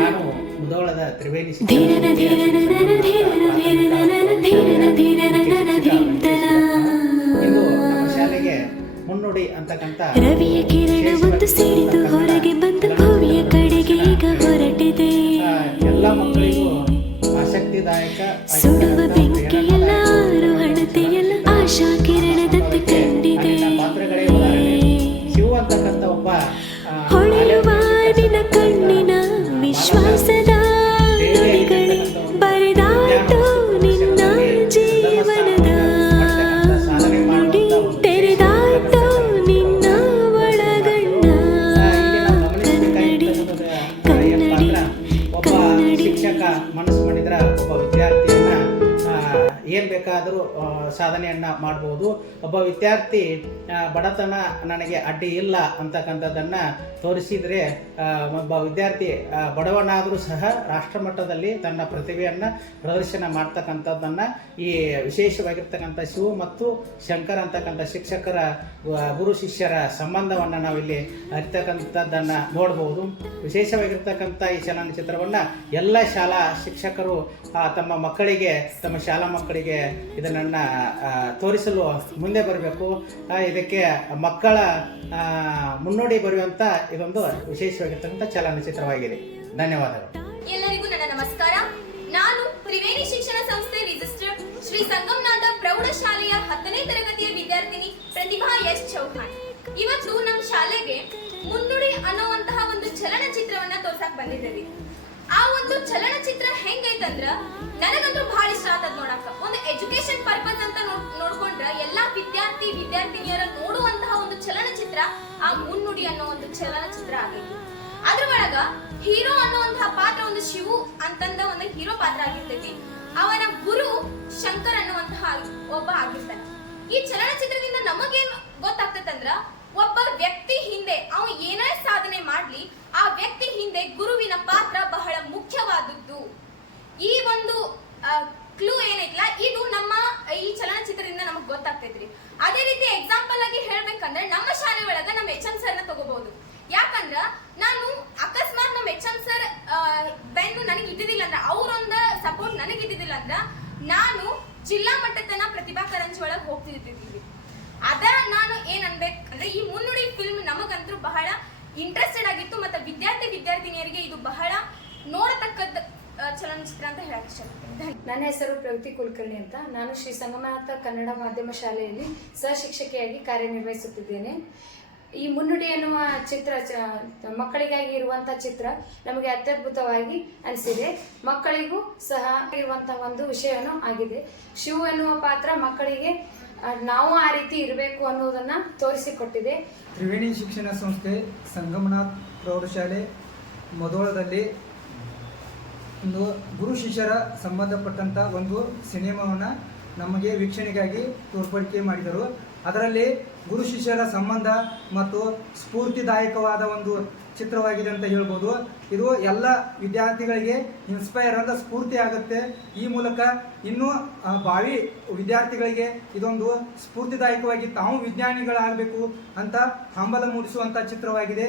ನಾನು ಮುಧೋಳದ ತ್ರಿವೇಣಿ ಇಂದು ನಮ್ಮ ಶಾಲೆಗೆ ಮುನ್ನುಡಿ ಅಂತಕ್ಕಂಥ ರವಿಯ ಕಿರಣ ಒಂದು ಸಿಡಿದು ಹೊರಗೆ ಬಂದು ಭೂಮಿಯ ಕಡೆಗೆ ಈಗ ಹೊರಟಿದೆ. ಎಲ್ಲ ಮಕ್ಕಳಿಗೂ ಆಸಕ್ತಿದಾಯಕ ಸುಡುವ ಬೆಂಕಿಯಲ್ಲ ಆರೋಹಣತೆಯಲ್ಲ ಆಶಾ ಕಿರಣದಂತೆ ಕಂಡಿದೆ. ಪಾತ್ರಗಳೇ ಉದಾಹರಣೆ. ಶಿವು ಅಂತಕ್ಕಂಥ ಒಬ್ಬ ಹೊಳೆಯುವ ನಿನ್ನ ಕಣ್ಣಿನ ವಿಶ್ವಾಸದ ಬರೆದಾಯ್ತು ನಿನ್ನ ಜೀವನದ ನುಡಿ ತೆರೆದಾಯ್ತು ನಿನ್ನ ಒಳಗಣ್ಣ ಕನ್ನಡಿ ಕನ್ನಡಿ ಕನ್ನಡಿ. ಶಿಕ್ಷಕ ಮನಸ್ಸು ಮಾಡಿದ್ರೆ ಒಬ್ಬ ವಿದ್ಯಾರ್ಥಿಯನ್ನ ಏನು ಬೇಕಾದರೂ ಸಾಧನೆಯನ್ನ ಮಾಡ್ಬೋದು. ಒಬ್ಬ ವಿದ್ಯಾರ್ಥಿ ಬಡತನ ನನಗೆ ಅಡ್ಡಿ ಇಲ್ಲ ಅಂತಕ್ಕಂಥದ್ದನ್ನ ತೋರಿಸಿದರೆ ಒಬ್ಬ ವಿದ್ಯಾರ್ಥಿ ಬಡವನಾದರೂ ಸಹ ರಾಷ್ಟ್ರಮಟ್ಟದಲ್ಲಿ ತನ್ನ ಪ್ರತಿಭೆಯನ್ನು ಪ್ರದರ್ಶನ ಮಾಡ್ತಕ್ಕಂಥದ್ದನ್ನು ಈ ವಿಶೇಷವಾಗಿರ್ತಕ್ಕಂಥ ಶಿವು ಮತ್ತು ಶಂಕರ್ ಅಂತಕ್ಕಂಥ ಶಿಕ್ಷಕರ ಗುರು ಶಿಷ್ಯರ ಸಂಬಂಧವನ್ನು ನಾವಿಲ್ಲಿ ಅರಿತಕ್ಕಂಥದ್ದನ್ನು ನೋಡ್ಬೋದು. ವಿಶೇಷವಾಗಿರ್ತಕ್ಕಂಥ ಈ ಚಲನಚಿತ್ರವನ್ನು ಎಲ್ಲ ಶಾಲಾ ಶಿಕ್ಷಕರು ತಮ್ಮ ಮಕ್ಕಳಿಗೆ, ತಮ್ಮ ಶಾಲಾ ಮಕ್ಕಳಿಗೆ ಇದನ್ನು ತೋರಿಸಲು ಮುಂದೆ ಬರಬೇಕು. ಇದಕ್ಕೆ ಮಕ್ಕಳ ಮುನ್ನೋಡಿ ಬರೆಯುವಂಥ ಇದೊಂದು ವಿಶೇಷವಾಗಿರ್ತಕ್ಕಂಥ ಚಲನಚಿತ್ರವಾಗಿದೆ. ಧನ್ಯವಾದಗಳು. ಎಲ್ಲರಿಗೂ ನನ್ನ ನಮಸ್ಕಾರ. ನಾನು ತ್ರಿವೇಣಿ ಶಿಕ್ಷಣ ಸಂಸ್ಥೆ ರಿಜಿಸ್ಟರ್ಡ್ ಶ್ರೀ ಸಂಗಮನಾಥ ಪ್ರೌಢಶಾಲೆಯ 10ನೇ ತರಗತಿಯ ವಿದ್ಯಾರ್ಥಿನಿ ಪ್ರತಿಭಾ ಎಸ್ ಚೌಹಾಣ್. ಇವತ್ತು ನಮ್ಮ ಶಾಲೆಗೆ ಮುನ್ನುಡಿ ಅನ್ನುವಂತಹ ಒಂದು ಚಲನಚಿತ್ರವನ್ನ ತೋರ್ಸಕ್ ಬಂದಿದ್ದೇವೆ. ಆ ಒಂದು ಚಲನಚಿತ್ರ ಹೆಂಗೈತಂದ್ರ ನನಗಂತೂ ಬಹಳ ಇಷ್ಟ ಆತದ್ ನೋಡಾಕ. ಒಂದು ಎಜುಕೇಶನ್ ಪರ್ಪಸ್ ಅಂತ ನೋಡ್ಕೊಂಡ್ರ ಎಲ್ಲಾ ವಿದ್ಯಾರ್ಥಿನಿಯರ ನೋಡುವಂತಹ ಒಂದು ಚಲನಚಿತ್ರ ಆ ಮುನ್ನುಡಿ ಅನ್ನೋ ಒಂದು ಚಲನಚಿತ್ರ ಆಗೈತಿ. ಅದ್ರ ಒಳಗ ಹೀರೋ ಅನ್ನುವಂತಹ ಪಾತ್ರ ಒಂದು ಶಿವು ಅಂತಂದ ಒಂದು ಹೀರೋ ಪಾತ್ರ ಆಗಿರ್ತೈತಿ. ಅವನ ಗುರು ಶಂಕರ್ ಅನ್ನುವಂತಹ ಒಬ್ಬ ಆಗಿರ್ತಾನೆ. ಈ ಚಲನಚಿತ್ರದಿಂದ ನಮಗೇನು ಗೊತ್ತಾಗ್ತದಂದ್ರ ಒಬ್ಬ ವ್ಯಕ್ತಿ ಹಿಂದೆ ಅವ ಏನೇ ಸಾಧನೆ ಮಾಡ್ಲಿ ಆ ವ್ಯಕ್ತಿ ಹಿಂದೆ ಗುರುವಿನ ಪಾತ್ರ ಬಹಳ ಮುಖ್ಯವಾದದ್ದು. ಈ ಒಂದು ಕ್ಲೂ ಏನೈತ್ಲ ಇದು ನಮ್ಮ ಈ ಚಲನಚಿತ್ರದಿಂದ ನಮಗ್ ಗೊತ್ತಾಗ್ತೈತ್ರಿ. ಅದೇ ರೀತಿ ಎಕ್ಸಾಂಪಲ್ ಆಗಿ ಹೇಳ್ಬೇಕಂದ್ರೆ ನಮ್ಮ ಶಾಲೆ ಒಳಗ ನಮ್ಮ ಎಚ್ ಎಂ ಸರ್ ನ ತಗೋಬಹುದು. ಯಾಕಂದ್ರ ನಾನು ಅಕಸ್ಮಾತ್ ನಮ್ಮ ಎಚ್ ಎಂ ಸರ್ ಬೆನ್ನು ನನಗೆ ಇದ್ದಿದ್ದಿಲ್ಲ ಅಂದ್ರ ಅವ್ರೊಂದ ಸಪೋರ್ಟ್ ನನಗೆ ಇದ್ದಿದ್ದಿಲ್ಲ ಅಂದ್ರ ನಾನು ಜಿಲ್ಲಾ ಮಟ್ಟದ ಪ್ರತಿಭಾ ಕಾರಂಜಿ ಒಳಗೆ ಹೋಗ್ತಿದ್ದಿದ್ವಿ. ಅದ ನಾನು ಏನ್ ಅನ್ಬೇಕಂದ್ರೆ ಈ ಮುನ್ನುಡಿ ಫಿಲ್ಮ್ ನಮಗಂತೂ ಬಹಳ ಇಂಟ್ರೆಸ್ಟೆಡ್ ಆಗಿತ್ತು. ಮತ್ತೆ ವಿದ್ಯಾರ್ಥಿನಿಯರಿಗೆ ಇದು ಬಹಳ ನೋಡತಕ್ಕದ ಚಲನಚಿತ್ರ ಅಂತ ಹೇಳಕ್ ಇಷ್ಟಪಡ್ತೀನಿ. ನನ್ನ ಹೆಸರು ಪ್ರಗತಿ ಕುಲಕರ್ಣಿ ಅಂತ. ನಾನು ಶ್ರೀ ಸಂಗಮನಾಥ ಕನ್ನಡ ಮಾಧ್ಯಮ ಶಾಲೆಯಲ್ಲಿ ಸಹ ಶಿಕ್ಷಕಿಯಾಗಿ ಕಾರ್ಯನಿರ್ವಹಿಸುತ್ತಿದ್ದೇನೆ. ಈ ಮುನ್ನುಡಿ ಎನ್ನುವ ಚಿತ್ರ ಮಕ್ಕಳಿಗಾಗಿ ಇರುವಂತಹ ಚಿತ್ರ ನಮಗೆ ಅತ್ಯದ್ಭುತವಾಗಿ ಅನಿಸಿದೆ. ಮಕ್ಕಳಿಗೂ ಸಹ ಇರುವಂತಹ ಒಂದು ವಿಷಯನೂ ಆಗಿದೆ. ಶಿವು ಎನ್ನುವ ಪಾತ್ರ ಮಕ್ಕಳಿಗೆ ನಾವು ಆ ರೀತಿ ಇರಬೇಕು ಅನ್ನೋದನ್ನ ತೋರಿಸಿಕೊಟ್ಟಿದೆ. ತ್ರಿವೇಣಿ ಶಿಕ್ಷಣ ಸಂಸ್ಥೆ ಸಂಗಮನಾಥ್ ಪ್ರೌಢಶಾಲೆ ಮುಧೋಳದಲ್ಲಿ ಒಂದು ಗುರು ಶಿಷ್ಯರ ಸಂಬಂಧಪಟ್ಟಂಥ ಒಂದು ಸಿನಿಮಾವನ್ನು ನಮಗೆ ವೀಕ್ಷಣೆಗಾಗಿ ತೋರ್ಪಡಿಕೆ ಮಾಡಿದರು. ಅದರಲ್ಲಿ ಗುರು ಶಿಷ್ಯರ ಸಂಬಂಧ ಮತ್ತು ಸ್ಫೂರ್ತಿದಾಯಕವಾದ ಒಂದು ಚಿತ್ರವಾಗಿದೆ ಅಂತ ಹೇಳ್ಬೋದು. ಇದು ಎಲ್ಲ ವಿದ್ಯಾರ್ಥಿಗಳಿಗೆ ಇನ್ಸ್ಪೈರ್ ಅಂತ ಸ್ಫೂರ್ತಿ ಆಗುತ್ತೆ. ಈ ಮೂಲಕ ಇನ್ನೂ ಭಾವಿ ವಿದ್ಯಾರ್ಥಿಗಳಿಗೆ ಇದೊಂದು ಸ್ಫೂರ್ತಿದಾಯಕವಾಗಿ ತಾವು ವಿಜ್ಞಾನಿಗಳಾಗಬೇಕು ಅಂತ ಹಂಬಲ ಮೂಡಿಸುವಂಥ ಚಿತ್ರವಾಗಿದೆ.